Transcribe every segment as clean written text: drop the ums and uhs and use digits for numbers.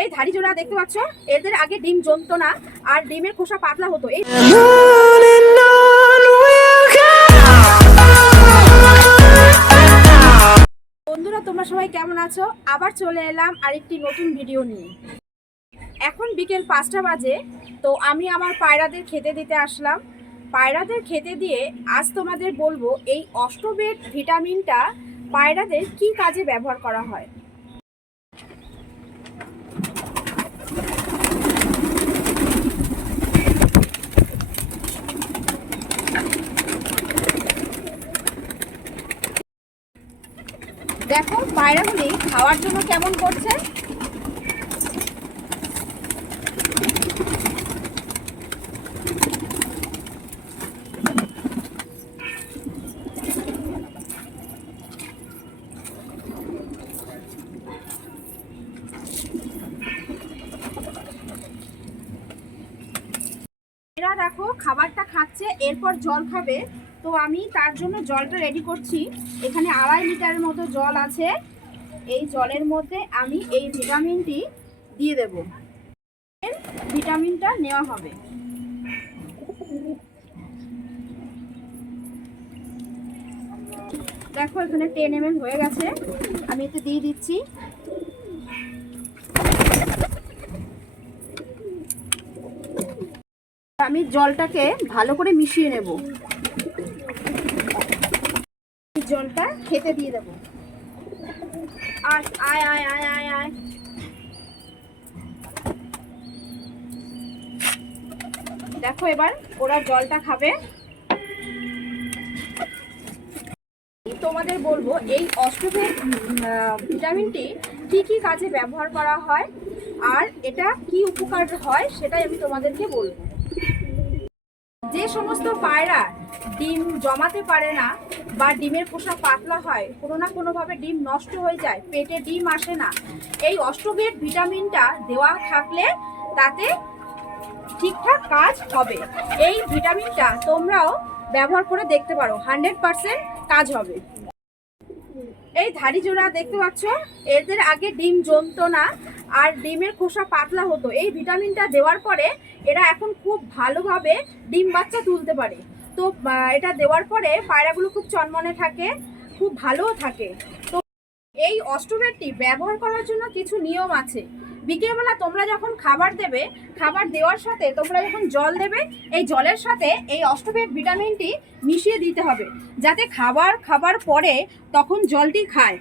এই ধাড়ি জোড়া দেখতে পাচ্ছ, এদের আগে ডিম জমতো না আর ডিমের খোসা পাতলা হতো। এই বন্ধুরা, তোমরা সবাই কেমন আছো? আবার চলে এলাম আরেকটি নতুন ভিডিও নিয়ে। এখন বিকেল 5টা বাজে, তো আমি আমার পায়রাদের খেতে দিতে আসলাম। পায়রাদের খেতে দিয়ে আজ তোমাদের বলবো এই অষ্টবেট ভিটামিনটা পায়রাদের কি কাজে ব্যবহার করা হয়। দেখো পায়রাগুলি খাওয়ার জন্য কেমন করছে। এরা দেখো খাবারটা খাচ্ছে, এরপর জল খাবে। তো আমি তার জন্য জলটা রেডি করছি। এখানে 2.5 লিটারের মতো জল আছে। এই জলের মধ্যে আমি এই ভিটামিনটি দিয়ে দেব। ভিটামিনটা নেওয়া হবে। দেখো এখানে 10 ml হয়ে গেছে, আমি এতে দিয়ে দিচ্ছি। আমি জলটাকে ভালো করে মিশিয়ে নেব। জলটা খেতে দিয়ে দেব। আয় আয় আয় আয় আয় আয়। দেখো এবার ওরা জলটা খাবে। তোমাদের বলবো এই অষ্টবেট ভিটামিনটি কি কি কাজে ব্যবহার করা হয় আর এটা কি উপকার হয় সেটাই আমি তোমাদেরকে বলবো। যে সমস্ত পায়রা ডিম জমাতে পারে না বা ডিমের খোসা পাতলা হয়, কোনো না কোনোভাবে ডিম নষ্ট হয়ে যায়, পেটে ডিম আসে না, এই অষ্টবেট ভিটামিনটা দেওয়া থাকলে তাতে ঠিকঠাক কাজ হবে। এই ভিটামিনটা তোমরাও ব্যবহার করে দেখতে পারো, 100% কাজ হবে। এই ধাড়ি জোড়া দেখতে পাচ্ছ, এদের আগে ডিম জমতো না আর ডিমের খোসা পাতলা হতো। এই ভিটামিনটা দেওয়ার পরে এরা এখন খুব ভালোভাবে ডিম বাচ্চা তুলতে পারে। তো এটা দেওয়ার পরে পায়রাগুলো খুব চনমনে থাকে, খুব ভালোও থাকে। তো এই অষ্টবেটটি ব্যবহার করার জন্য কিছু নিয়ম আছে। বিকেলবেলা তোমরা যখন খাবার দেবে, খাবার দেওয়ার সাথে তোমরা যখন জল দেবে, এই জলের সাথে এই অষ্টবেট ভিটামিনটি মিশিয়ে দিতে হবে, যাতে খাবার পরে তখন জলটি খায়।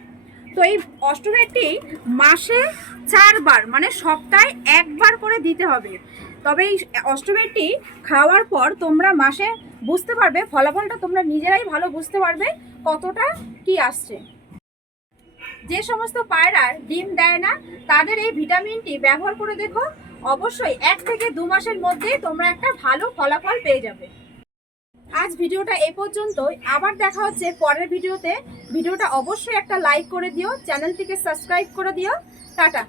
তো এই অষ্টবেটটি মাসে 4 বার, মানে সপ্তাহে 1 বার করে দিতে হবে। তবে এই অষ্টবেটটি খাওয়ার পর তোমরা মাসে বুঝতে পারবে, ফলাফলটা তোমরা নিজেরাই ভালো বুঝতে পারবে কতটা কি আসছে। যে সমস্ত পায়রা ডিম দেয় না তাদের এই ভিটামিনটি ব্যবহার করে দেখো, অবশ্যই 1 থেকে 2 মাসের মধ্যে তোমরা একটা ভালো ফলাফল পেয়ে যাবে। আজ ভিডিওটা এই পর্যন্তই, আবার দেখা হচ্ছে পরের ভিডিওতে। ভিডিওটা অবশ্যই একটা লাইক করে দিও, চ্যানেলটিকে সাবস্ক্রাইব করে দিও। টাটা।